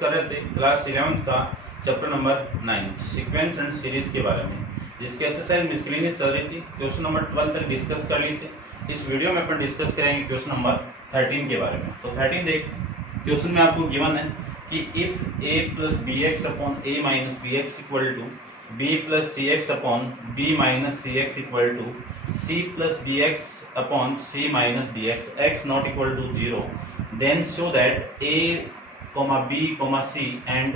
कर रहे थे क्लास 11th का chapter number 9 sequence and series के बारे में, जिसकी एक्सरसाइज मिसलेनियस चल रही थी। क्वेश्चन नंबर 12 तक डिस्कस कर लिए थे। इस वीडियो में अपन डिस्कस करेंगे क्वेश्चन नंबर 13 के बारे में। तो 13 देख, क्वेश्चन में आपको गिवन है कि if a plus b x upon a minus b x equal to b plus c x upon b minus c x equal to c plus d x upon c minus d x x not equal to 0, then show that a, b, c and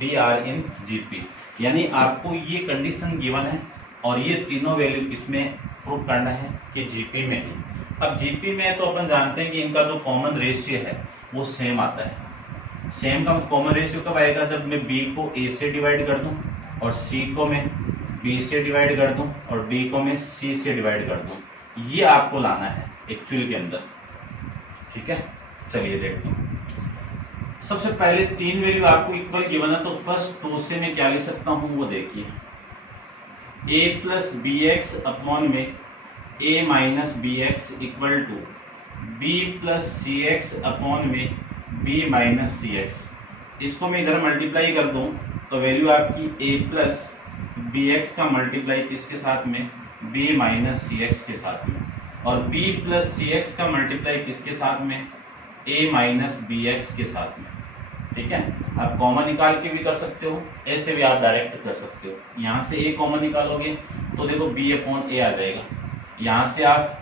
d are in GP. यानी आपको ये condition given है और ये तीनों value किसमें prove करना है कि जीपी में है। अब जीपी में तो अपन जानते हैं कि इनका जो कॉमन रेशियो है वो सेम आता है। सेम का कॉमन रेशियो कब आएगा? जब मैं b को a से डिवाइड कर दूं और c को मैं b से डिवाइड कर दूं और d को मैं c से डिवाइड कर दूं। ये आपको लाना है एक्चुअल के अंदर, ठीक है। चलिए देखते हैं। सबसे पहले तीन वैल्यू आपको इक्वल गिवन है, तो फर्स्ट टू से मैं क्या ले सकता हूं वो देखिए। a plus b x upon में a minus b x equal to b plus c x upon में b माइनस सी एक्स। इसको मैं इधर मल्टीप्लाई कर दूं तो वैल्यू आपकी a प्लस बी एक्स का मल्टीप्लाई किसके साथ में? b माइनस सी एक्स के साथ में, और b प्लस सी एक्स का मल्टीप्लाई किसके साथ में? a माइनस बी एक्स के साथ में, ठीक है। आप कॉमन निकाल के भी कर सकते हो, ऐसे भी आप डायरेक्ट कर सकते हो। यहाँ से a कॉमन निकालोगे तो देखो b अपॉन a आ जाएगा। यहाँ से आप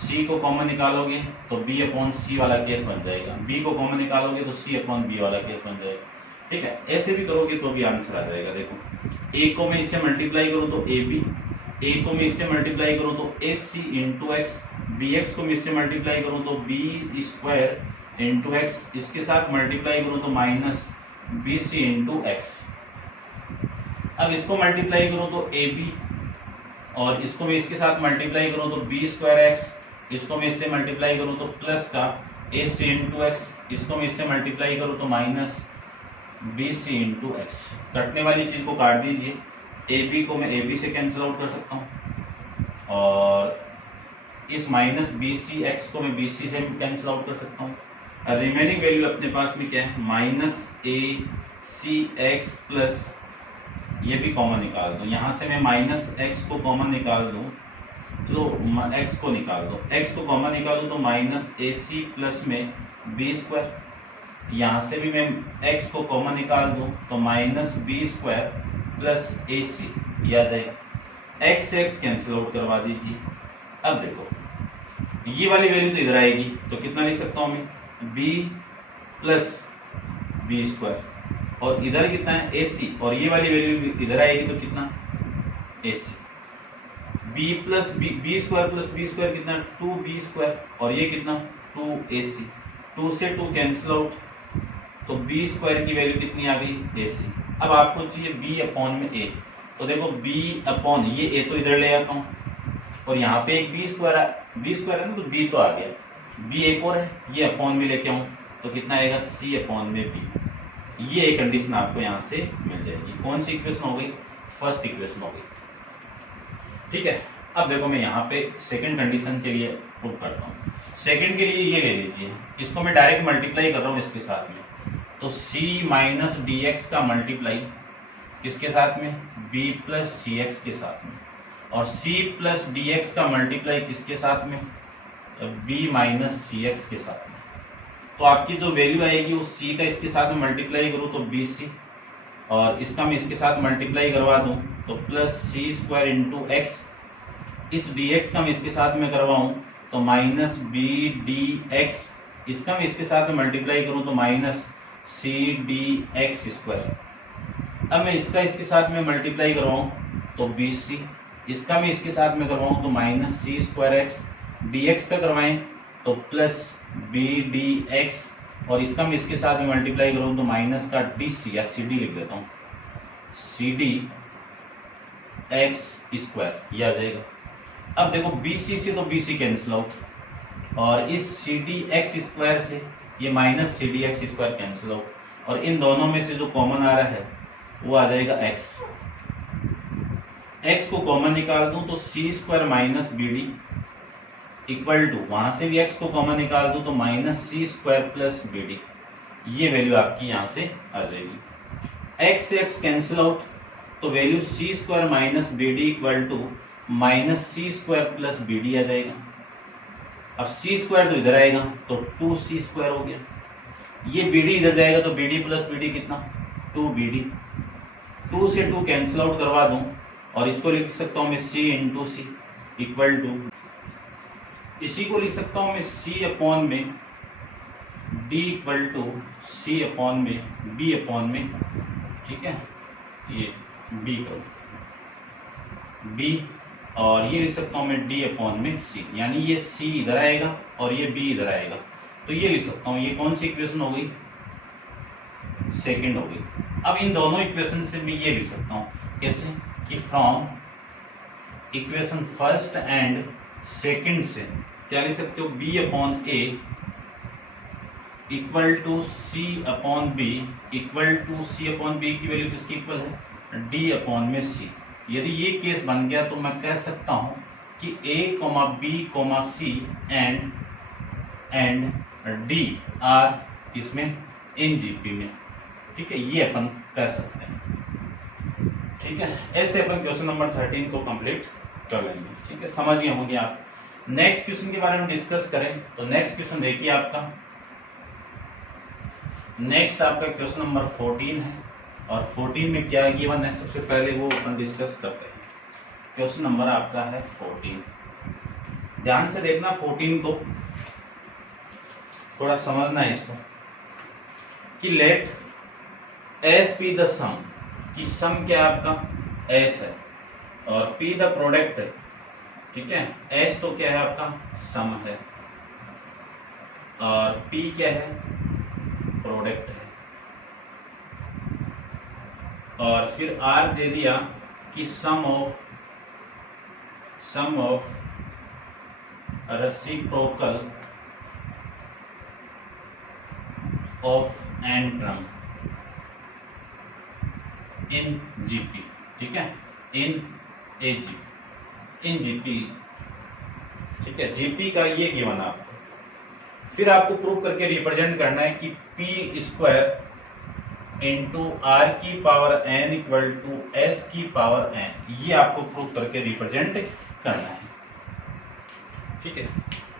c को कॉमन निकालोगे तो b अपॉन c वाला केस बन जाएगा, b को कॉमन निकालोगे तो c अपॉन b वाला केस बन जाएगा, ठीक है। ऐसे भी करोगे तो भी आंसर आ जाएगा। देखो a को मैं इससे मल्टीप्लाई करूँ तो ab, a को मैं इससे मल्टीप्लाई करूँ तो ac इंटू एक्स, bx को मैं इससे मल्टीप्लाई करूँ तो b स्क्वायर इंटू एक्स, इसके साथ मल्टीप्लाई करूँ तो माइनस bc इंटू एक्स। अब इसको मल्टीप्लाई करूँ तो ab और इसको मैं इसके साथ मल्टीप्लाई करूँ तो b स्क्वायर एक्स, इसको मैं इससे मल्टीप्लाई करूँ तो प्लस का ac इंटू एक्स, इसको मैं इससे मल्टीप्लाई करूँ तो माइनस bc इंटू एक्स। कटने वाली चीज को काट दीजिए, ab को मैं ab से कैंसिल आउट कर सकता हूँ और इस माइनस bc x को मैं bc से कैंसिल आउट कर सकता हूँ। रिमेनिंग वैल्यू अपने पास में क्या है? माइनस ac x प्लस, ये भी कॉमन निकाल दो। यहाँ से मैं माइनस x को कॉमन निकाल दूँ तो x को निकाल दो, x को कॉमन निकालूँ तो माइनस ac प्लस में b स्क्वायर। यहाँ से भी मैं x को कॉमन निकाल दूँ तो minus b square plus ac, ये आ जाएगा। x से x कैंसिल आउट करवा दीजिए। अब देखो ये वाली वैल्यू तो इधर आएगी तो कितना लिख सकता हूँ मैं? b प्लस बी स्क्वायर, और इधर कितना है? ac, और ये वाली वैल्यू इधर आएगी तो कितना? ac। b plus b square plus b square कितना? 2b स्क्वायर, और ये कितना? 2ac। 2 से 2 कैंसिल आउट तो b स्क्वायर की वैल्यू कितनी आ गई? ac। अब आपको चाहिए b अपॉन में a, तो देखो b अपॉन ये a तो इधर ले आता हूँ और यहाँ पे एक b स्क्वायर है ना, तो b तो आ गया, b एक और है, ये अपॉन में लेके आऊँ तो कितना आएगा? c अपॉन में b। ये एक कंडीशन आपको यहाँ से मिल जाएगी। कौन सी इक्वेशन हो गई? फर्स्ट इक्वेशन हो गई, ठीक है। अब देखो मैं यहाँ पे सेकंड कंडीशन के लिए प्रूव करता हूँ। सेकंड के लिए ये ले लीजिए, इसको मैं डायरेक्ट मल्टीप्लाई कर रहा हूँ इसके साथ में, तो c माइनस डी एक्स का मल्टीप्लाई किसके साथ में? b प्लस सी एक्स के साथ में, और c प्लस डी एक्स का मल्टीप्लाई किसके साथ में? b माइनस सी एक्स के साथ में। तो आपकी जो वैल्यू आएगी वो c का इसके साथ में मल्टीप्लाई करूँ तो bc, और इसका मैं इसके साथ मल्टीप्लाई करवा दूं तो प्लस सी स्क्वायर इंटू एक्स, इस dx का मैं इसके साथ में करवाऊं तो माइनस बी डी एक्स, इसका मैं इसके साथ में मल्टीप्लाई करूं तो minus c d x square. अब मैं इसका इसके साथ में मल्टीप्लाई करवाऊं तो bc, इसका मैं इसके साथ में करवाऊं तो minus c square x, dx का करवाएं तो प्लस बी डी एक्स, और इसका मैं इसके साथ में मल्टीप्लाई करूँ तो माइनस का डी या सी डी लिख देता हूँ, सी डी एक्स स्क्वायर, ये आ जाएगा। अब देखो BC से तो BC कैंसिल आउट, और इस सी डी एक्स स्क्वायर से ये minus c d x square cancel out, और इन दोनों में से जो कॉमन आ रहा है वो आ जाएगा x। x को कॉमन निकाल दूं तो c square minus b d equal to, वहां से भी x को कॉमन निकाल दूं तो minus c square plus b d. ये वैल्यू आपकी यहां से आ जाएगी। x से x कैंसिल आउट, तो value c square minus b d equal to minus c square plus b d आ जाएगा। अब सी स्क्वायर तो इधर आएगा तो 2c स्क्वायर हो गया, ये बी डी इधर जाएगा तो b d plus b d कितना 2bd, 2 से 2 कैंसिल आउट करवा दूं और इसको लिख सकता हूं मैं c into c equal to, इसी को लिख सकता हूं मैं c अपॉन में d equal to c upon में b अपॉन में, ठीक है, ये b करो b, और ये लिख सकता हूं मैं d अपॉन में c, यानी ये c इधर आएगा और ये b इधर आएगा, तो ये लिख सकता हूं, ये कौन सी इक्वेशन हो गई, सेकंड हो गई। अब इन दोनों इक्वेशन से मैं ये लिख सकता हूं कैसे कि from equation first and second से क्या लिख सकते हो, b upon a equal to c upon b equal to c upon b की वैल्यू किसकी इक्वल है, d अपॉन में c। यदि ये केस बन गया तो मैं कह सकता हूं कि a, b, c and d are इसमें इन जीपी में, ठीक है, ये अपन कह सकते हैं, ठीक है। ऐसे अपन क्वेश्चन नंबर 13 को कंप्लीट कर लेंगे, ठीक है, समझ गए होंगे आप। नेक्स्ट क्वेश्चन के बारे में डिस्कस करें तो नेक्स्ट क्वेश्चन देखिए आपका, नेक्स्ट आपका क्वेश्चन नंबर 14 है, और 14 में क्या गिवन है सबसे पहले वो अपन डिस्कस करते हैं। क्वेश्चन नंबर आपका है 14, ध्यान से देखना 14 को, थोड़ा समझना है इसको कि लेट एस बी द सम, कि सम क्या है आपका एस है और पी द प्रोडक्ट है, ठीक है, एस तो क्या है आपका सम है और पी क्या है प्रोडक्ट है, और फिर आर दे दिया कि sum of reciprocal of n term in GP, ठीक है, इन जीपी, ठीक है, जीपी का ये गिवन आपको। फिर आपको प्रूव करके रिप्रेजेंट करना है कि पी स्क्वायर इंटू आर की power n equal to s की पावर एन, ये आपको प्रूव करके रिप्रेजेंट करना है, ठीक है।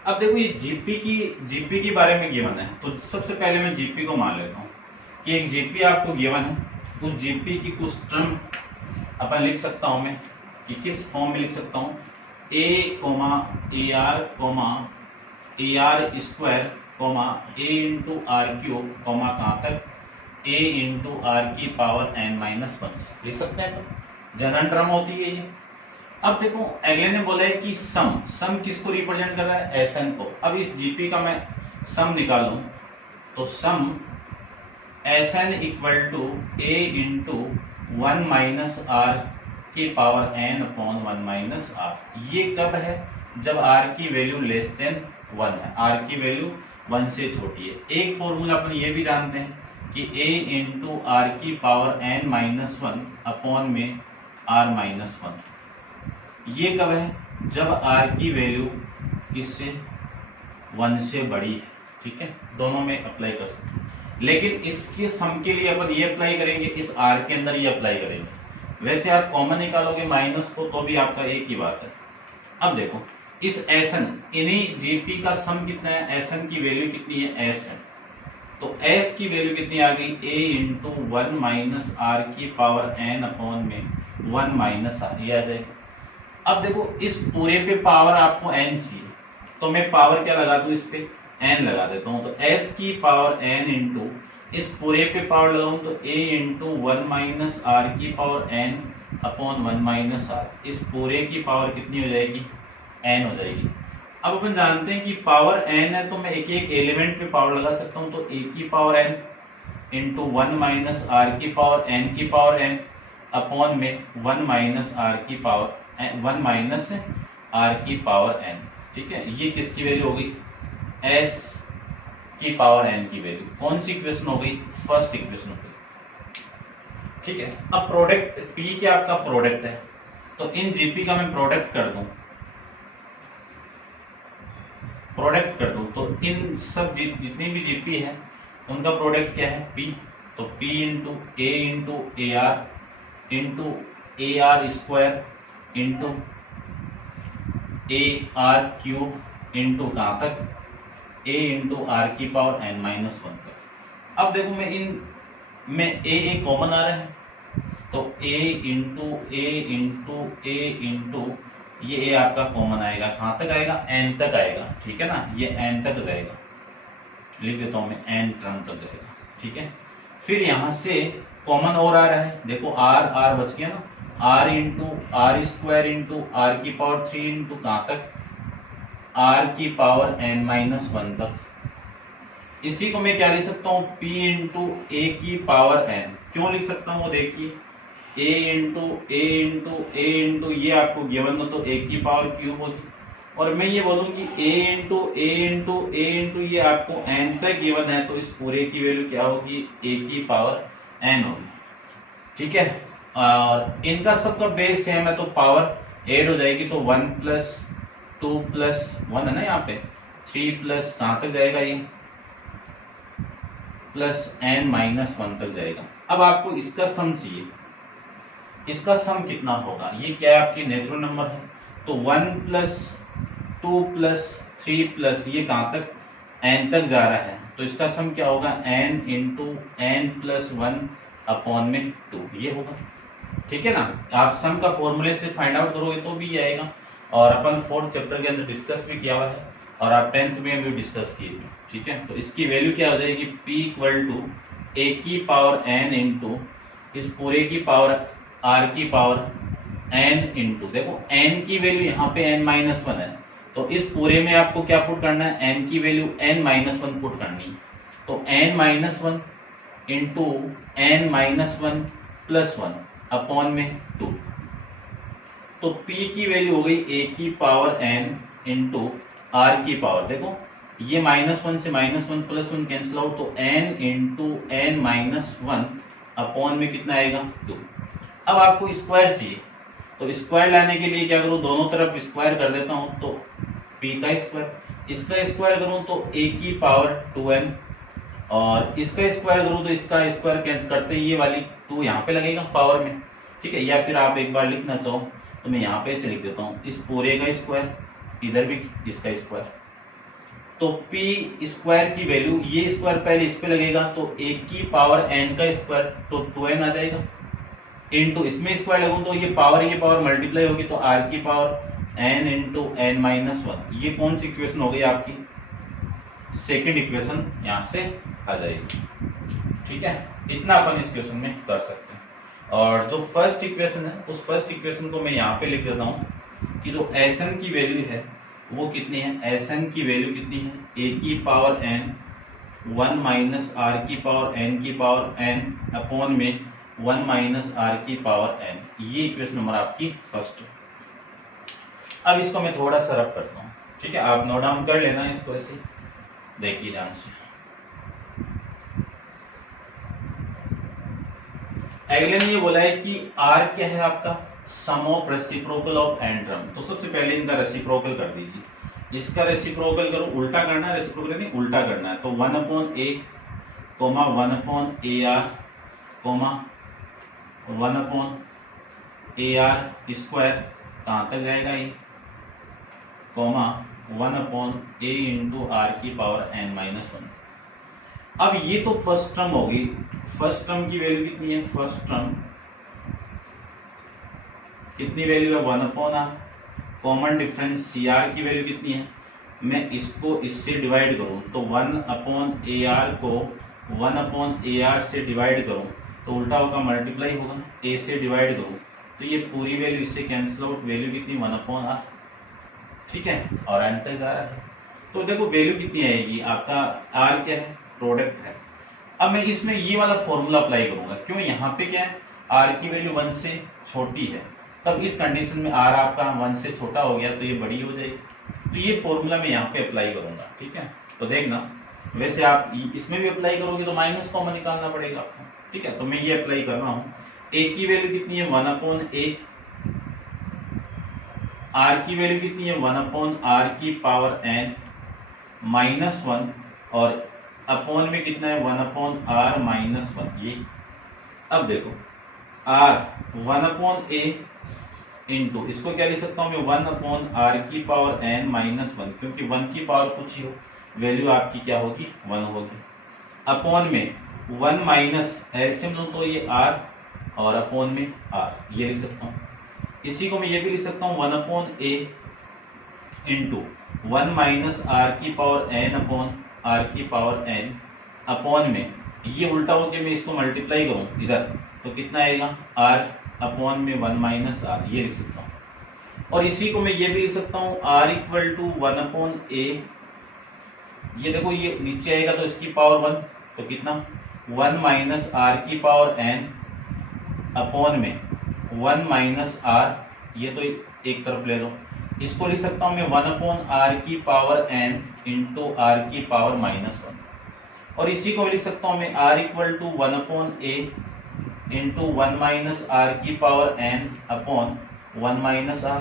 अब देखो ये जीपी के बारे में गिवन है, तो सबसे पहले मैं जीपी को मान लेता हूं कि एक जीपी आपको गिवन है, तो जीपी की कुछ टर्म अपन लिख सकता हूं मैं कि किस फॉर्म में लिख सकता हूं, a r square a into r cube कहां तक ए इंटू आर की पावर एन माइनस 1 लिख सकते हैं, तो जनरल टर्म होती है ये। अब देखो अगले ने बोला है कि सम किसको रिप्रेजेंट कर रहा है, एस एन को। अब इस जीपी का मैं सम निकालूं तो sum s n equal to a into 1 minus r की power n upon 1 minus r, ये कब है, जब आर की वैल्यू लेस देन 1 है, आर की वैल्यू 1 से छोटी है। एक फॉर्मूला अपन ये भी जानते हैं कि a इंटू आर की पावर n माइनस 1 अपॉन में r माइनस 1, ये कब है, जब r की वैल्यू इससे 1 से बड़ी है, ठीक है, दोनों में अप्लाई कर सकते हैं। लेकिन इसके सम के लिए अपन ये अप्लाई करेंगे, इस r के अंदर ये अप्लाई करेंगे। वैसे आप कॉमन निकालोगे माइनस को तो भी आपका एक ही बात है। अब देखो इस एसन, इन्हीं जीपी का सम कितना है, एसन की वैल्यू कितनी है, एस है, तो एस की वैल्यू कितनी आ गई, ए इंटू 1 माइनस आर की पावर एन अपॉन में 1 माइनस आर, ये आ जाएगा। अब देखो इस पूरे पे पावर आपको एन चाहिए, तो मैं पावर क्या लगा दूं, इस पे एन लगा देता हूं, तो एस की पावर एन इंटू इस पूरे पे पावर लगाऊं तो ए इंटू 1 माइनस आर की power n upon 1 minus r, इस पूरे की पावर कितनी हो जाएगी, एन हो जाएगी। अब अपन जानते हैं कि पावर एन है तो मैं एक एक एलिमेंट पे पावर लगा सकता हूं, तो ए की power n into 1 minus r की पावर एन अपॉन में 1 माइनस आर की पावर एन, ठीक है, ये किसकी वैल्यू हो गई, एस की पावर एन की वैल्यू। कौन सी इक्वेशन हो गई, फर्स्ट इक्वेशन हो गई, ठीक है। अब प्रोडक्ट पी क्या आपका प्रोडक्ट है, तो इन जीपी का मैं प्रोडक्ट कर दूं तो इन सब जितनी भी जीपी है उनका प्रोडक्ट क्या है P, तो P into A R into A r square into A R cube into कहाँ तक ए इंटू आर की पावर n माइनस 1 तक। अब देखो मैं इन में ए कॉमन आ रहा है, तो a इंटू ए इंटू ये a आपका कॉमन आएगा, कहाँ तक आएगा n तक आएगा, ठीक है ना, ये n तक जाएगा, लिख देता हूं मैं n टर्म तक जाएगा, ठीक है। फिर यहां से कॉमन और आ रहा है, देखो r बच गया ना, r into r square into r की पावर 3 इंटू कहाँ तक r की पावर n माइनस 1 तक। इसी को मैं क्या लिख सकता हूँ p इंटू ए की पावर n, क्यों लिख सकता हूँ वो देखिए, a इंटू ये आपको गिवन हो तो a की पावर क्यूब होगी, और मैं ये बोलूँ कि a इंटू ये आपको n तक गिवन है, तो इस पूरे की वैल्यू क्या होगी a की पावर n होगी, ठीक है। और इनका सबका बेस सेम है तो पावर ऐड हो जाएगी, तो 1 प्लस 2 प्लस 1 है ना, यहाँ पे 3 प्लस कहाँ तक जाएगा ये प्लस n माइनस 1 तक जाएगा। अब आपको इसका सम चाहिए, इसका सम कितना होगा, ये क्या है आपकी नेचुरल नंबर है, तो 1 प्लस 2 प्लस 3 प्लस ये कहाँ तक n तक जा रहा है, तो इसका सम क्या होगा n into n plus 1 upon में 2 ये होगा, ठीक है ना। आप सम का फॉर्मूले से फाइंड आउट करोगे तो भी ये आएगा, और अपन 4th चैप्टर के अंदर डिस्कस भी किया हुआ है, और आप 10th में भी डिस्कस किए, ठीक है। तो इसकी वैल्यू क्या हो जाएगी p इक्वल टू ए की पावर n इंटू इस पूरे की पावर r की पावर n इंटू, देखो n की वैल्यू यहाँ पे n माइनस 1 है, तो इस पूरे में आपको क्या पुट करना है, n की वैल्यू n माइनस 1 पुट करनी है, तो n minus 1 into n minus 1 plus 1 upon में 2, तो p की वैल्यू हो गई a की पावर n इंटू r की पावर, देखो ये -1 से -1 प्लस 1 कैंसिल आउट, तो n into n minus 1 upon में कितना आएगा 2। अब आपको स्क्वायर चाहिए, तो स्क्वायर लाने के लिए क्या करूं, दोनों तरफ स्क्वायर कर देता हूं, तो p का स्क्वायर, इसका स्क्वायर करूं तो a की पावर 2n, और इसका स्क्वायर करूं तो इसका स्क्वायर कैंसिल करते ये वाली 2 यहाँ पे लगेगा पावर में, ठीक है। या फिर आप एक बार लिखना चाहो तो मैं यहाँ पे इसे लिख देता हूँ, इस पूरे का स्क्वायर इधर भी इसका स्क्वायर, तो p स्क्वायर की वैल्यू, ये स्क्वायर पहले इस पे लगेगा तो a की पावर n का स्क्वायर, तो 2n आ जाएगा, इंटू इसमें स्क्वायर लगूं तो ये पावर मल्टीप्लाई होगी, तो r की power n into n minus 1, ये कौन सी इक्वेशन हो गई आपकी, सेकंड इक्वेशन यहाँ से आ जाएगी, ठीक है। इतना अपन इस क्वेश्चन में कर सकते हैं। और जो फर्स्ट इक्वेशन है उस फर्स्ट इक्वेशन को मैं यहाँ पे लिख देता हूँ कि जो Sn की वैल्यू है वो कितनी है, Sn की वैल्यू कितनी है, a की पावर n 1 माइनस r की पावर n की पावर n अपॉन में 1 माइनस r की पावर n, ये इक्वेशन नंबर आपकी फर्स्ट है। अब इसको मैं थोड़ा सा रफ करता हूँ, ठीक है, आप नोट डाउन कर लेना इसको, ऐसे देखिए ध्यान से। अगले ने ये बोला है कि r क्या है आपका, sum of reciprocal of n term, तो सबसे पहले इनका रेसिप्रोकल कर दीजिए, इसका रेसिप्रोकल करो, उल्टा करना है, रेसिप्रोकल नहीं उल्टा करना है, तो 1 upon a comma 1 upon a r comma 1 upon a r square कहाँ तक जाएगा ये, comma 1 upon a into r की पावर n माइनस 1। अब ये तो फर्स्ट टर्म होगी, फर्स्ट टर्म की वैल्यू कितनी है, फर्स्ट टर्म कितनी वैल्यू है 1 अपॉन आर, कॉमन डिफरेंस सी आर की वैल्यू कितनी है, मैं इसको इससे डिवाइड करूं तो 1 अपॉन ए आर को 1 अपॉन ए आर से डिवाइड करूं तो उल्टा होगा, मल्टीप्लाई होगा, ए से डिवाइड करूं तो ये पूरी वैल्यू इससे कैंसिल आउट, वैल्यू कितनी 1 अपॉन आर, ठीक है, और एन तक जा रहा है, तो देखो वैल्यू कितनी आएगी आपका, आर क्या है, प्रोडक्ट है। अब मैं इसमें ये वाला फॉर्मूला अप्लाई करूंगा, क्यों, यहाँ पे क्या है, आर की वैल्यू 1 से छोटी है, तब इस कंडीशन में आर आपका 1 से छोटा हो गया तो ये बड़ी हो जाएगी, तो ये फॉर्मूला मैं यहाँ पे अप्लाई करूंगा, ठीक है। तो देखना, वैसे आप इसमें भी अप्लाई करोगे तो माइनस कॉमन निकालना पड़ेगा आपको, ठीक है, तो मैं ये अप्लाई कर रहा हूँ। ए की वैल्यू कितनी है 1 अपॉन ए, आर की वैल्यू कितनी है 1 अपॉन आर की पावर n माइनस 1, और अपॉन में कितना है 1/r माइनस 1 ये। अब देखो r 1/a इंटू इसको क्या लिख सकता हूं मैं 1/r की पावर n माइनस 1, क्योंकि 1 की पावर कुछ ही हो, वैल्यू आपकी क्या होगी 1 होगी। अपॉन में 1 माइनस एल्सियम तो ये r और अपॉन में r ये लिख सकता हूँ। इसी को मैं ये भी लिख सकता हूँ 1/a इंटू 1 माइनस r की पावर n अपॉन r की पावर n अपॉन में ये उल्टा होके मैं इसको मल्टीप्लाई करूँ इधर तो कितना आएगा r अपॉन में 1 माइनस r ये लिख सकता हूँ। और इसी को मैं ये भी लिख सकता हूँ r इक्वल टू 1/a। ये देखो ये नीचे आएगा तो इसकी पावर 1 तो कितना 1 माइनस r की पावर n अपॉन में 1 माइनस r, ये तो एक तरफ ले लो। इसको लिख सकता हूं मैं 1/r की पावर n इंटू r की पावर माइनस 1। और इसी को लिख सकता हूं मैं r equal to 1/a into 1 minus r की power n upon 1 minus r।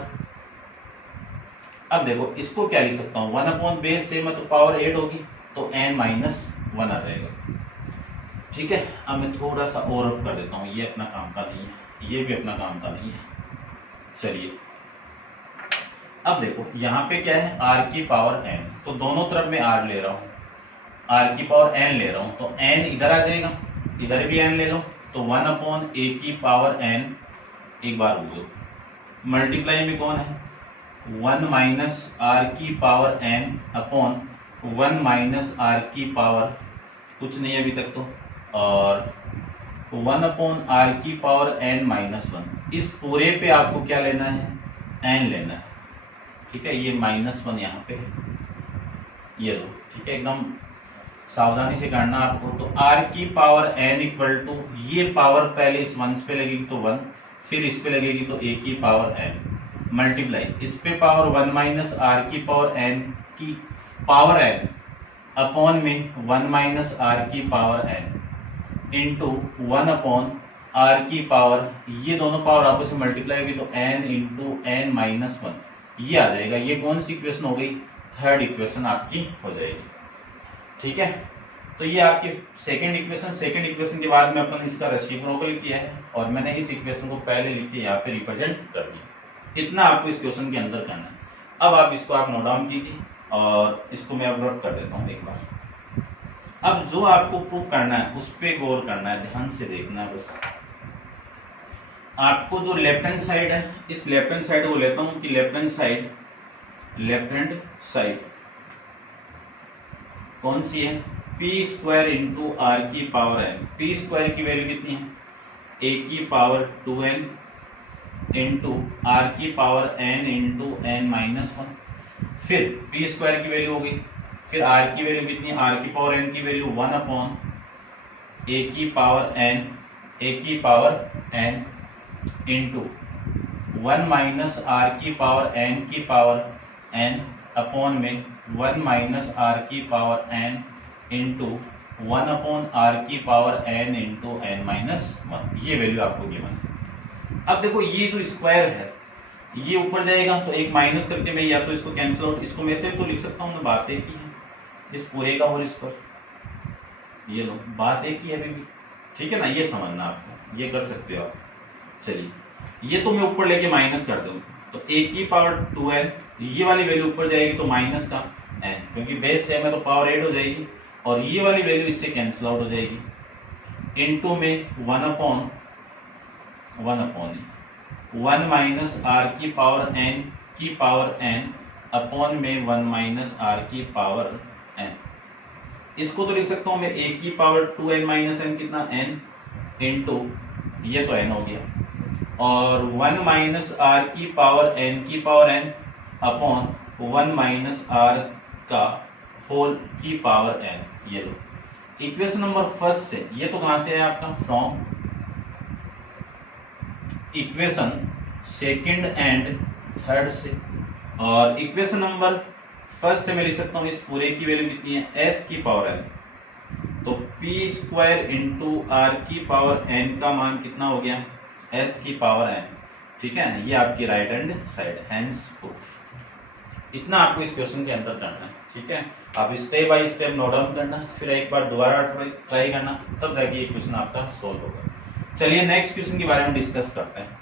अब देखो इसको क्या लिख सकता हूँ 1 बेस से मतलब पावर 8 होगी तो n माइनस 1 आ जाएगा। ठीक है, अब मैं थोड़ा सा और अप कर देता हूँ, ये अपना काम का नहीं है, ये भी अपना काम का नहीं है। चलिए अब देखो यहाँ पे क्या है r की पावर n, तो दोनों तरफ मैं r ले रहा हूँ, r की पावर n ले रहा हूँ तो n इधर आ जाएगा, इधर भी n ले लो तो 1/a की पावर n, एक बार बोलो मल्टीप्लाई में कौन है 1 माइनस r की power n upon 1 minus r की पावर कुछ नहीं अभी तक तो, और 1/r की पावर n माइनस 1। इस पूरे पे आपको क्या लेना है n लेना है। ठीक है, ये -1 यहाँ पे है, ये लो। ठीक है, एकदम सावधानी से करना आपको। तो r की पावर n इक्वल टू ये पावर पहले इस 1 पे लगेगी तो 1, फिर इस पे लगेगी तो a की पावर n मल्टीप्लाई इस पे पावर 1 माइनस r की पावर n की पावर n अपॉन में 1 माइनस r की पावर n इंटू 1/r की पावर, ये दोनों पावर आपस में मल्टीप्लाई होगी तो n इंटू n माइनस 1 ये आ जाएगा। ये कौन सी इक्वेशन हो गई, थर्ड इक्वेशन आपकी हो जाएगी। ठीक है, तो ये आपकी सेकंड इक्वेशन के बाद में अपन इसका रेसिप्रोकल किया है और मैंने इस इक्वेशन को पहले लिख के यहाँ पे रिप्रेजेंट कर दिया। इतना आपको इस क्वेश्चन के अंदर करना है। अब आप इसको आप नोट डाउन कीजिए और इसको मैं अपलोड कर देता हूँ एक बार। अब जो आपको प्रूव करना है उस पर गौर करना है, ध्यान से देखना है बस। आपको जो लेफ्ट हैंड साइड है, इस लेफ्ट हैंड साइड को लेता हूं कि लेफ्ट हैंड साइड कौन सी है, पी स्क्वायर इंटू आर की पावर n। पी स्क्वायर की वैल्यू कितनी है a की पावर 2n इंटू आर की power n into n minus 1। फिर पी स्क्वायर की वैल्यू हो गई, फिर r की वैल्यू कितनी है, r की पावर n की वैल्यू 1/a की power n into 1 minus r की पावर n की पावर n अपॉन में 1 माइनस r की पावर n इंटू 1/r की power n into n minus 1। ये वैल्यू आपको गिवन है। अब देखो ये जो स्क्वायर है ये ऊपर जाएगा तो एक माइनस करके मैं या तो इसको कैंसिल आउट, इसको मैं सिर्फ तो लिख सकता हूँ, बात एक ही है इस पूरे का होल स्क्वायर, ये लो बात एक ही है अभी भी। ठीक है ना, ये समझना आपको, ये कर सकते हो आप। चलिए ये तो मैं ऊपर लेके माइनस कर दूँ तो a की पावर 2n, ये वाली वैल्यू ऊपर जाएगी तो माइनस का n, क्योंकि बेस सेम है तो पावर 8 हो जाएगी और ये वाली वैल्यू इससे कैंसिल आउट हो जाएगी। इनटू में 1 माइनस r की पावर n अपॉन में 1 माइनस r की पावर n। इसको तो लिख सकता हूं मैं a की पावर 2n माइनस n कितना n इंटू ये तो n हो गया और 1 माइनस r की power n upon 1 minus r का होल की पावर n। ये लो इक्वेशन नंबर फर्स्ट से, ये तो कहां से है आपका from equation second and third से, और इक्वेशन नंबर फर्स्ट से मैं लिख सकता हूं इस पूरे की वैल्यू कितनी है s की पावर n, तो p स्क्वायर इंटू r की पावर n का मान कितना हो गया s की पावर n। ठीक है, ये आपकी right hand side, hence proof. इतना आपको इस क्वेश्चन के अंदर करना है, ठीक है। आप step by step note down करना, फिर एक बार दोबारा ट्राई करना, तब जाके ये क्वेश्चन आपका सोल्व होगा। चलिए नेक्स्ट क्वेश्चन के बारे में डिस्कस करते हैं।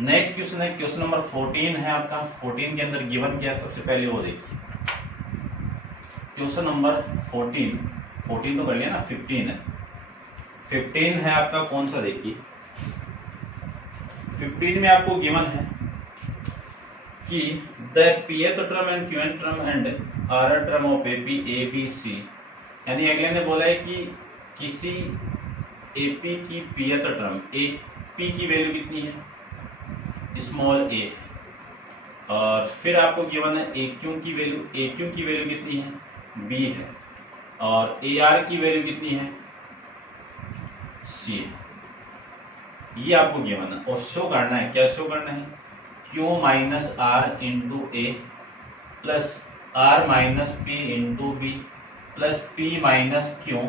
नेक्स्ट क्वेश्चन है क्वेश्चन नंबर 14 है आपका। 14 के अंदर गिवन क्या है सबसे पहले वो देखिए। क्वेश्चन नंबर 14 तो कर लिया ना, 15 है। 15 है आपका कौन सा देखिए। 15 में आपको गिवन है कि the pth term and qnth term and rth term of AP ABC, यानी अगले ने बोला है कि किसी AP की pth टर्म AP की वैल्यू कितनी है, स्मॉल a, और फिर आपको गिवन है AQ की वैल्यू कितनी है, B है, और AR की वैल्यू कितनी है, C है। ये आपको गिवन है और शो करना है, क्या शो करना है, Q minus R into A plus R minus P into B plus P minus Q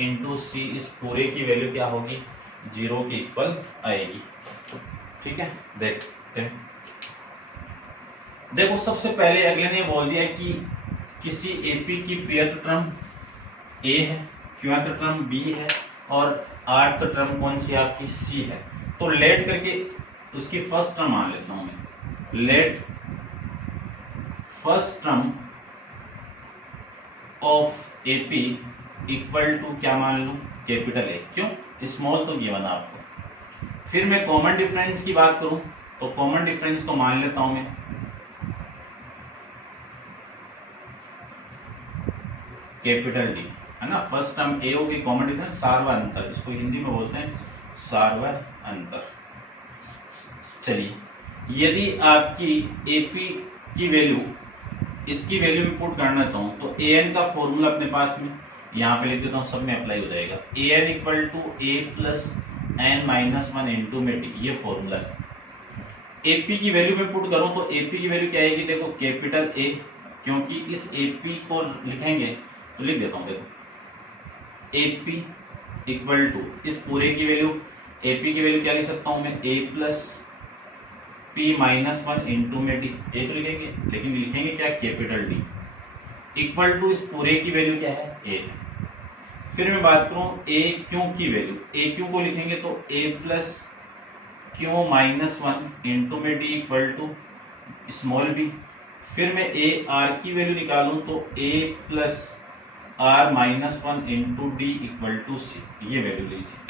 into C, इस पूरे की वैल्यू क्या होगी, 0 के इक्वल आएगी, ठीक है। देखते हैं। देखो सबसे पहले अगले ने बोल दिया कि किसी AP की pth टर्म A है, qth टर्म B है और rth टर्म कौन सी आपकी C है। तो लेट करके उसकी फर्स्ट टर्म मान लेता हूं मैं। Let first term of AP equal to क्या मान लूं, कैपिटल A, क्यों, स्मॉल तो गिवन आपको। फिर मैं कॉमन डिफरेंस की बात करूं तो कॉमन डिफरेंस को मान लेता हूं मैं कैपिटल D, है ना। फर्स्ट टर्म A होगी, कॉमन डिफरेंस सार्वत्रिक अंतर, इसको हिंदी में बोलते हैं सार्वत्रिक अंतर। चलिए, यदि आपकी AP की वैल्यू इसकी वैल्यू में पुट करना चाहूं तो an का फॉर्मूला अपने पास में यहाँ पे लिख देता हूँ, सब में अप्लाई हो जाएगा। an equal to a plus n minus 1 into में d, ये फॉर्मूला है। AP की वैल्यू में पुट करूं तो AP की वैल्यू क्या आएगी, देखो कैपिटल A, क्योंकि इस AP को लिखेंगे तो लिख देता हूं, देखो AP इक्वल टू इस पूरे की वैल्यू, AP की वैल्यू क्या लिख सकता हूं मैं, a plus P minus 1 into में D, एक लिखेंगे, लेकिन लिखेंगे क्या, कैपिटल D इक्वल टू इस पूरे की वैल्यू क्या है, A। फिर मैं बात करूं AQ की वैल्यू, AQ को लिखेंगे तो a plus Q minus 1 into में D equal to small b। फिर मैं AR की वैल्यू निकालूं तो a plus R minus 1 into D equal to C, ये वैल्यू लीजिए।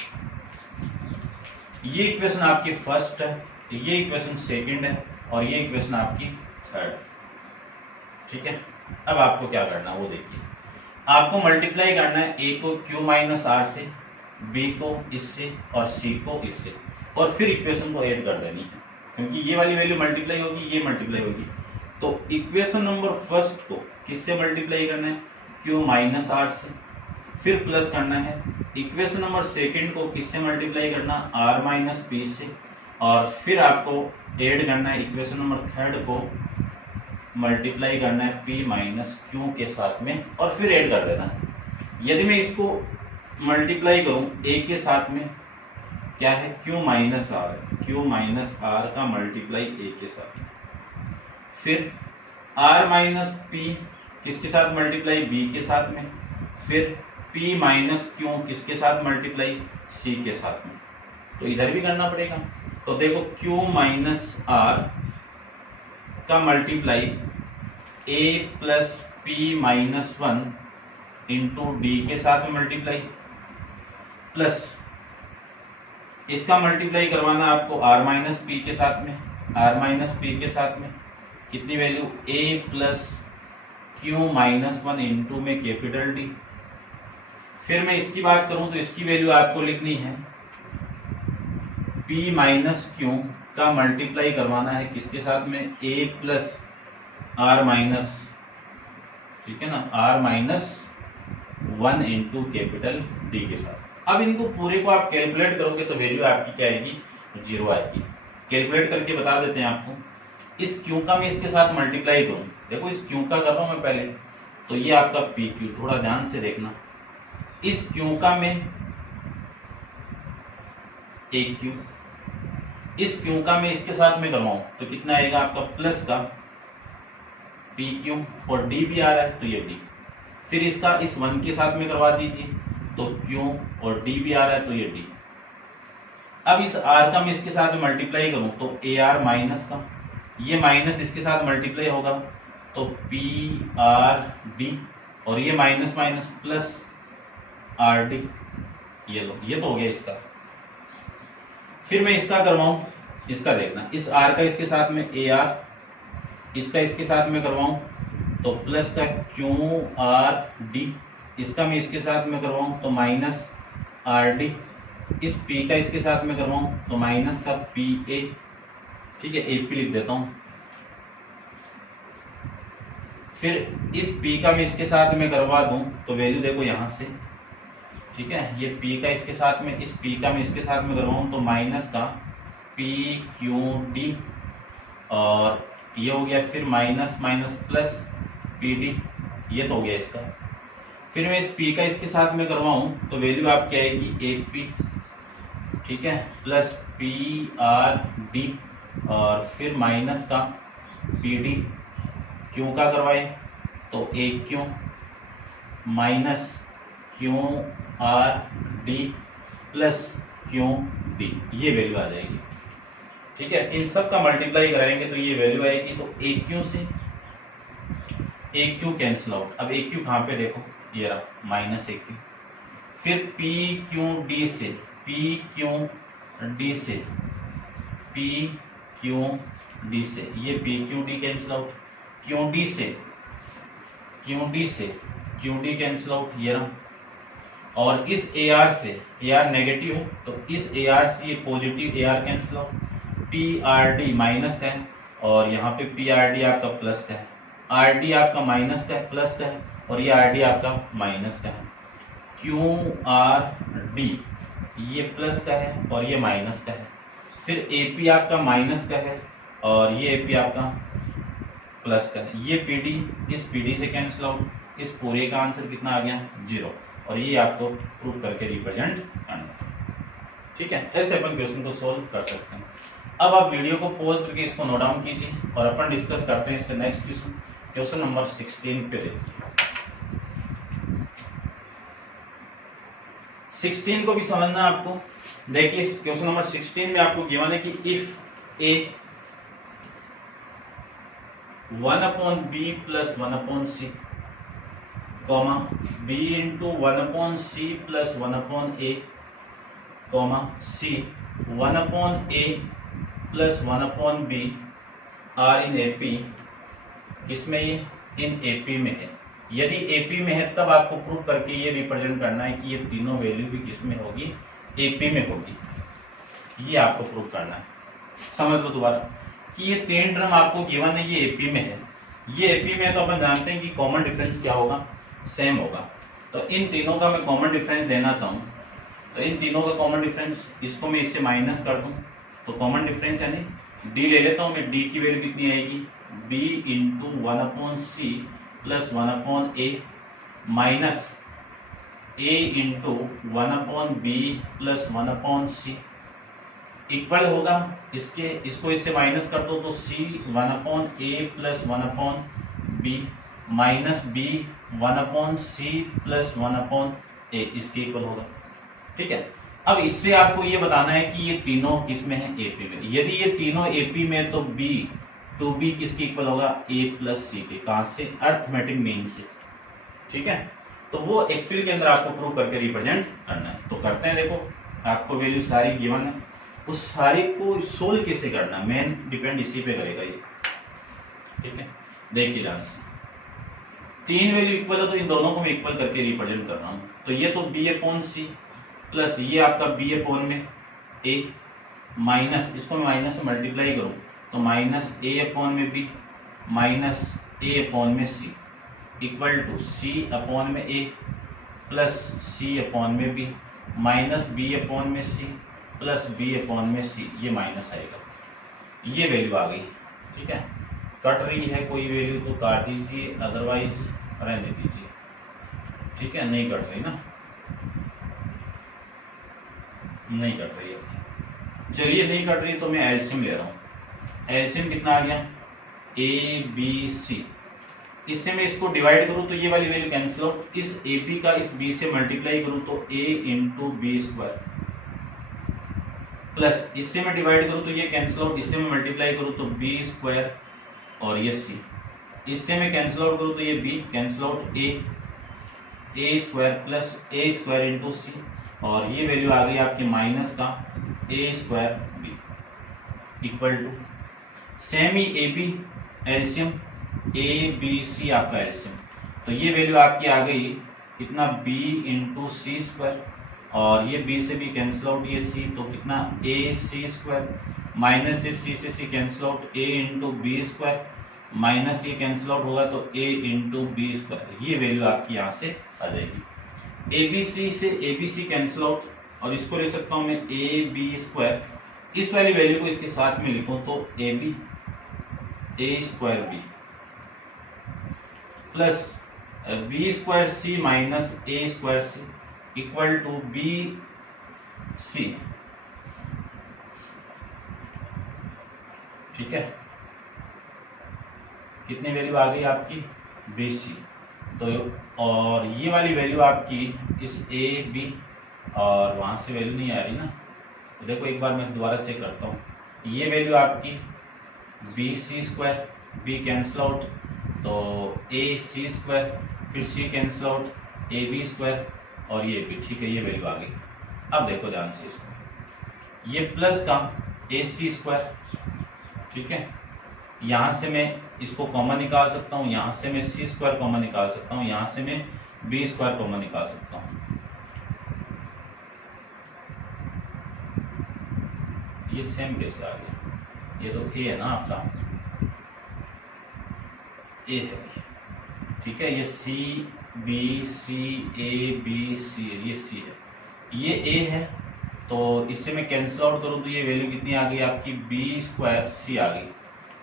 ये इक्वेशन आपकी फर्स्ट है, ये इक्वेशन सेकंड है और ये इक्वेशन आपकी थर्ड, ठीक है। अब आपको क्या करना है वो देखिए। आपको मल्टीप्लाई करना है a को Q माइनस R से, B को इससे और C को इससे, और फिर इक्वेशन को ऐड कर देनी है, क्योंकि ये वाली वैल्यू मल्टीप्लाई होगी, ये मल्टीप्लाई होगी। तो इक्वेशन नंबर फर्स्ट को किससे मल्टीप्लाई करना है, Q माइनस R से, फिर प्लस करना है। इक्वेशन नंबर सेकंड को किससे मल्टीप्लाई करना, R माइनस P से, और फिर आपको ऐड करना है इक्वेशन नंबर थर्ड को मल्टीप्लाई करना है P माइनस Q के साथ में, और फिर ऐड कर देना है। यदि मैं इसको मल्टीप्लाई करूं A के साथ में, क्या है, Q minus R, Q minus R का मल्टीप्लाई A के साथ में, फिर R माइनस P किसके साथ मल्टीप्लाई, B के साथ में, फिर P माइनस Q किसके साथ मल्टीप्लाई, C के साथ में। तो इधर भी करना पड़ेगा। तो देखो Q माइनस R का multiply A plus P minus 1 into D के साथ में मल्टीप्लाई, प्लस इसका मल्टीप्लाई करवाना आपको R माइनस P के साथ में, R माइनस P के साथ में कितनी value, A plus Q minus 1 into में कैपिटल D। फिर मैं इसकी बात करूं तो इसकी वैल्यू आपको लिखनी है P माइनस Q का मल्टीप्लाई करवाना है किसके साथ में, A प्लस R माइनस, ठीक है ना, R minus 1 into capital D के साथ। अब इनको पूरे को आप कैलकुलेट करोगे तो वैल्यू आपकी क्या आएगी, 0 आएगी। कैलकुलेट करके बता देते हैं आपको। इस Q का मैं इसके साथ मल्टीप्लाई करूं, देखो इस Q का कर रहा हूं मैं पहले, तो ये आपका PQ, थोड़ा ध्यान से देखना। इस Q का मैं AQ, इस Q का मैं इसके साथ में करवाऊं तो कितना आएगा आपका, प्लस का पी क्यू, और डी भी आ रहा है तो ये डी। फिर इसका इस 1 के साथ में करवा दीजिए, तो क्यू और डी भी आ रहा है तो ये डी। अब इस आर का मैं इसके साथ मल्टीप्लाई करूं तो ए आर माइनस का, ये माइनस इसके साथ मल्टीप्लाई होगा तो पी आर डी, और ये minus minus plus R D. ये लो, ये तो हो गया इसका। फिर मैं इसका करवाऊं, इसका देखना, इस आर का इसके साथ में ए आर, इसका इसके साथ में करवाऊं तो प्लस का क्यू आर डी, इसका मैं इसके साथ में करवाऊं तो माइनस आर डी, इस पी का इसके साथ में करवाऊं तो माइनस का पी ए, ठीक है, ए पी लिख देता हूं। फिर इस पी का मैं इसके साथ में करवा दूं तो वैल्यू देखो यहां से, ठीक है, ये पी का इसके साथ में, इस पी का मैं इसके साथ में करवाऊं तो माइनस का पी क्यू डी, और ये हो गया फिर minus minus plus P D, ये तो हो गया इसका। फिर मैं इस पी का इसके साथ में करवाऊं तो वैल्यू आपकी आएगी ए पी, ठीक है, प्लस पी आर डी, और फिर माइनस का पी डी। क्यू का करवाए तो a q minus q r d plus q d, ये वैल्यू आ जाएगी, ठीक है। इन सब का मल्टीप्लाई कराएंगे तो ये वैल्यू आएगी, तो ए क्यू से ए क्यू कैंसिल आउट। अब ए क्यू कहाँ पे देखो, ये रहा माइनस ए क्यू। फिर पी क्यू डी से, पी क्यू डी से, पी क्यू डी से, ये P Q D cancel out, Q D से क्यू डी से क्यू डी कैंसिल आउट, ये रहा। और इस ए आर से, ए आर नेगेटिव है तो इस ए आर से ये positive A R cancel out, P R D minus का है और यहाँ पे पी आर डी आपका प्लस का है, आर डी आपका माइनस का है, प्लस का है, और ये आर डी आपका माइनस का है। क्यू आर डी ये प्लस का है और ये माइनस का है। फिर ए पी आपका माइनस का है और ये ए पी आपका प्लस का है। ये पी डी इस पी डी से कैंसिल आउट, इस पूरे का आंसर कितना आ गया 0, और ये आपको प्रूव करके रिप्रेजेंट करना, ठीक है। ऐसे अपन क्वेश्चन को सोल्व कर सकते हैं। अब आप वीडियो को पॉज करके इसको नोट डाउन कीजिए और अपन डिस्कस करते हैं इसके नेक्स्ट क्वेश्चन, क्वेश्चन नंबर 16 पे देखिए। 16 को भी समझना आपको। देखिए क्वेश्चन नंबर 16 में आपको गिवन है कि if a 1/b plus 1/c, comma b into 1/c plus 1/a, comma c 1/a plus 1/b are in AP, इसमें ये इन एपी में है। यदि एपी में है तब आपको प्रूव करके ये रिप्रेजेंट करना है कि ये तीनों वैल्यू भी किसमें होगी, एपी में होगी। ये आपको प्रूव करना है। समझ लो दोबारा कि ये 3 टर्म आपको गिवन है, ये एपी में है। ये एपी में है तो अपन जानते हैं कि कॉमन डिफरेंस क्या होगा, सेम होगा। तो इन तीनों का मैं कॉमन डिफरेंस लेना चाहूँ तो इन तीनों का कॉमन डिफरेंस, इसको मैं इससे माइनस कर दूं तो कॉमन डिफरेंस यानी डी ले लेता हूँ मैं। डी की वैल्यू कितनी आएगी, b into 1/c plus 1/a minus a into 1/b plus 1/c equal होगा इसके, इसको इससे माइनस कर दो तो c 1/a plus 1/b minus b 1/c plus 1/a इसके इक्वल होगा, ठीक है। अब इससे आपको ये बताना है कि ये तीनों किस में है, एपी में। यदि ये तीनों एपी में तो b टू बी किसके इक्वल होगा, a प्लस सी के। कहां से, अर्थमेटिक मीन से, ठीक है। तो वो एक्चुअल के अंदर आपको प्रूव करके रिप्रेजेंट करना है। तो करते हैं, देखो आपको वैल्यू सारी गिवन है, उस सारी को सोल्व कैसे करना, मेन डिपेंड इसी पे करेगा ये, ठीक है। देखिए ध्यान से, 3 वैल्यू इक्वल है तो इन दोनों को मैं इक्वल करके रिप्रेजेंट कर रहा हूं। तो ये तो b/c प्लस ये आपका b/a माइनस, इसको मैं माइनस से मल्टीप्लाई करूं तो minus a/b minus a/c equal to c/a plus c/b minus b/c plus b/c, ये माइनस आएगा। ये वैल्यू आ गई, ठीक है। कट रही है कोई वैल्यू तो काट दीजिए, अदरवाइज रहने दीजिए, ठीक है। नहीं कट रही ना, नहीं कट रही है, चलिए नहीं कट रही तो मैं एलसीएम ले रहा हूं। एलसीएम कितना आ गया, a b c, इससे मैं इसको डिवाइड करूं तो ये वाली वैल्यू कैंसिल आउट, इस ए बी का इस बी से मल्टीप्लाई करूं तो a into b square, plus इससे मैं डिवाइड करूं तो ये कैंसिल आउट, इससे मैं मल्टीप्लाई करूं तो बी स्क्वायर और ये सी, इससे मैं कैंसिल आउट करूं तो ये b cancel out, a square plus a square into c, और ये वैल्यू आ गई आपकी माइनस का a square b equal to same ही a b LCM a b c आपका एल्सियम, तो ये वैल्यू आपकी आ गई कितना बी इंटू सी स्क्वायर, और ये बी से भी कैंसिल आउट ये सी, तो कितना ए सी स्क्वायर माइनस सी से c cancel out a into b square, minus ये कैंसिल आउट होगा तो ए इंटू बी स्क्वायर, ये वैल्यू आपकी यहाँ से आ जाएगी। ए बी सी से a b c cancel out, और इसको ले सकता हूँ मैं ए बी स्क्वायर, इस वाली वैल्यू को इसके साथ में लिखूं तो a b a square b plus b square c minus a square c equal to b c, ठीक है। कितनी वैल्यू आ गई आपकी बी सी, तो और ये वाली वैल्यू आपकी इस ए बी, और वहां से वैल्यू नहीं आ रही ना, तो देखो एक बार मैं दोबारा चेक करता हूँ, ये वैल्यू आपकी b c square, b cancel out तो ए सी स्क्वायर, फिर c cancel out a b square और ये बी, ठीक है, ये वैल्यू आ गई। अब देखो ध्यान से इसको, ये प्लस का ए सी स्क्वायर, ठीक है, यहाँ से मैं इसको कॉमन निकाल सकता हूँ, यहाँ से मैं सी स्क्वायर कॉमन निकाल सकता हूँ, यहाँ से मैं बी स्क्वायर कॉमन निकाल सकता हूँ। ये सेम कैसे आ गया, ये तो ए है ना आपका, ए है, ठीक है, ये C B c a b सी, ये सी है, ये ए है, तो इससे मैं कैंसिल आउट करूँ तो ये वैल्यू कितनी आ गई आपकी बी स्क्वायर सी आ गई।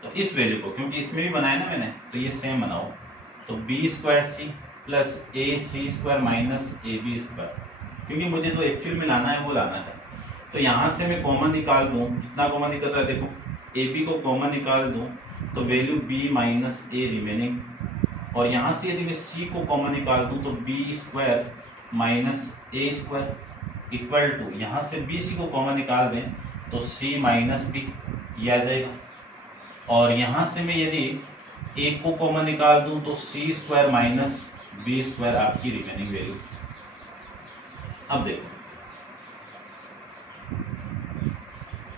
तो इस वैल्यू को, क्योंकि इसमें भी बनाया ना मैंने, तो ये सेम बनाओ, तो b square c plus a c square minus a b square, क्योंकि मुझे जो एक्चुअल में लाना है वो लाना है। तो यहाँ से मैं कॉमन निकाल दूँ, कितना कॉमन निकल रहा है देखो, ए बी को कॉमन निकाल दूँ तो वैल्यू बी माइनस ए रिमेनिंग, और यहाँ से यदि मैं सी को कॉमन निकाल दूँ तो b square minus a square equal to, यहाँ से बी सी को कॉमन निकाल दें तो सी माइनस बी, ये आ जाएगा, और यहाँ से मैं यदि ए को कॉमन निकाल दूँ तो c square minus b square आपकी रिमेनिंग वैल्यू। अब देखो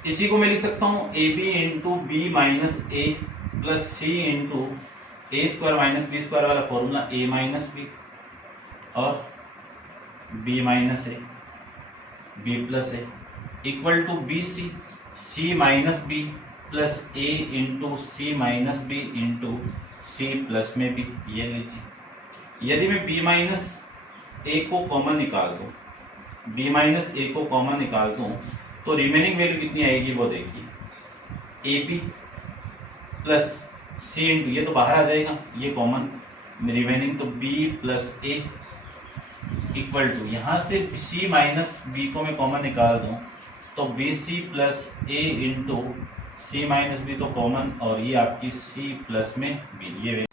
इसी को मैं लिख सकता हूँ a b into b minus a plus c into a square minus b square वाला फॉर्मूला ए माइनस बी और b minus a b plus a equal to b c, c minus b plus a into c minus b into c plus में b. ये लीजिए, यदि मैं B minus ए को common निकाल दूं, बी माइनस ए को कॉमन निकाल दूं तो रिमेनिंग वैल्यू कितनी आएगी वो देखिए, a b plus c into, ये तो बाहर आ जाएगा, ये कॉमन रिमेनिंग, तो b plus a equal to, यहाँ से सी माइनस बी को मैं कॉमन निकाल दूं तो B c plus a into c minus B तो कॉमन, और ये आपकी सी प्लस में बी, ये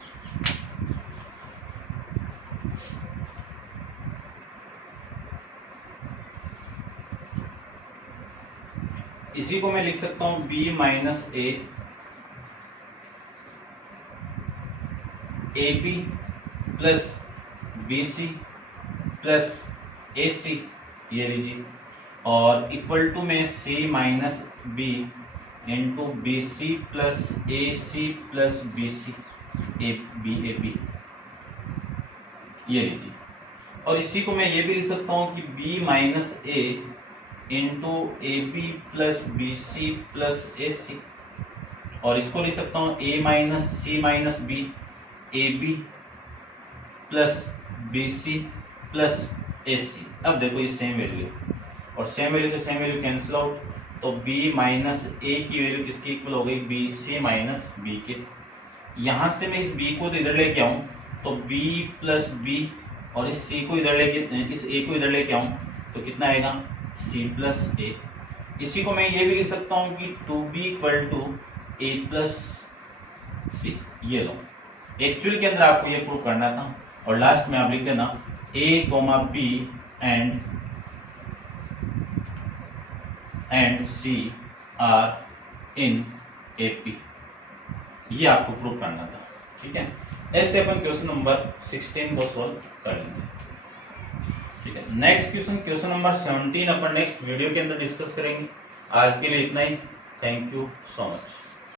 इसी को मैं लिख सकता हूं b minus a b plus b c plus a c, ये लीजिए, और इक्वल टू में c minus b into b c plus a c plus b c a b, ये लीजिए, और इसी को मैं ये भी लिख सकता हूँ कि b minus a into a b plus b c plus a c, और इसको लिख सकता हूँ a minus c minus b a b plus b c plus a c. अब देखो ये सेम वैल्यू है, और सेम वैल्यू से सेम वैल्यू कैंसिल आउट, तो b माइनस ए की वैल्यू किसकी इक्वल हो गई, बी सी माइनस बी के। यहाँ से मैं इस b को तो इधर लेके आऊँ तो b प्लस बी, और इस c को इधर लेके, इस a को इधर लेके आऊँ तो कितना आएगा c प्लस ए। इसी को मैं ये भी लिख सकता हूँ कि 2b equal to a plus c, ये लो, एक्चुअल के अंदर आपको ये प्रूव करना था, और लास्ट में आप लिख देना A, B and C are in AP, ये आपको प्रूव करना था। ठीक है, ऐसे अपन क्वेश्चन नंबर 16 को सॉल्व कर लेंगे। ठीक है, नेक्स्ट क्वेश्चन नंबर 17 अपन नेक्स्ट वीडियो के अंदर डिस्कस करेंगे। आज के लिए इतना ही। Thank you so much.